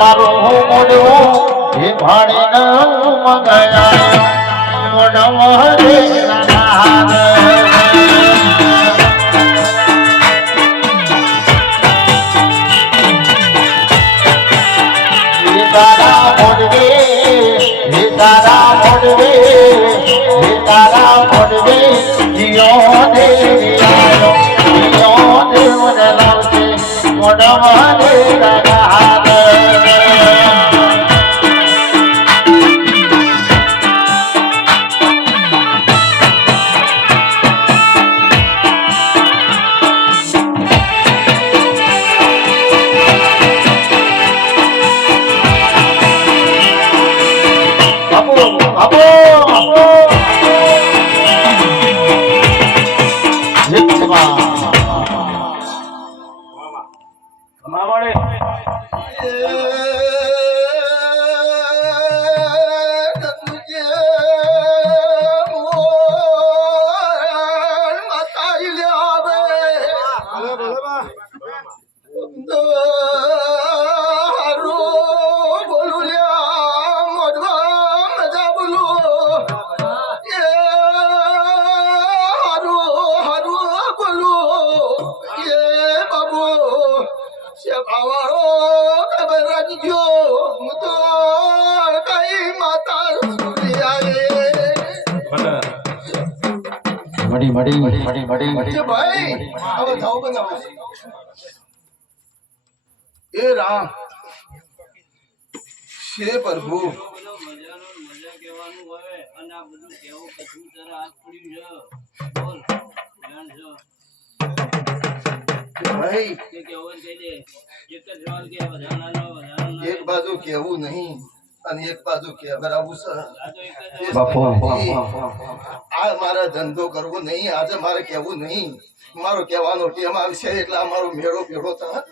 તારું મોડવું એ ભાડીને મંગાયા મોઢમાં રે નાગ તારા મોડવે જીઓ દે આયો જીઓ દે મને લાવશે મોઢમાં રે નાગ રામ છે પ્રભુ એક બાજુ કેવું નહીં અને એક બાજુ કેવરાવું છે આ મારા ધંધો કરવો નહીં આજે મારે કેવું નહીં મારો કહેવાનો ટેમ આવશે એટલે અમારો મેળો પેળો થાય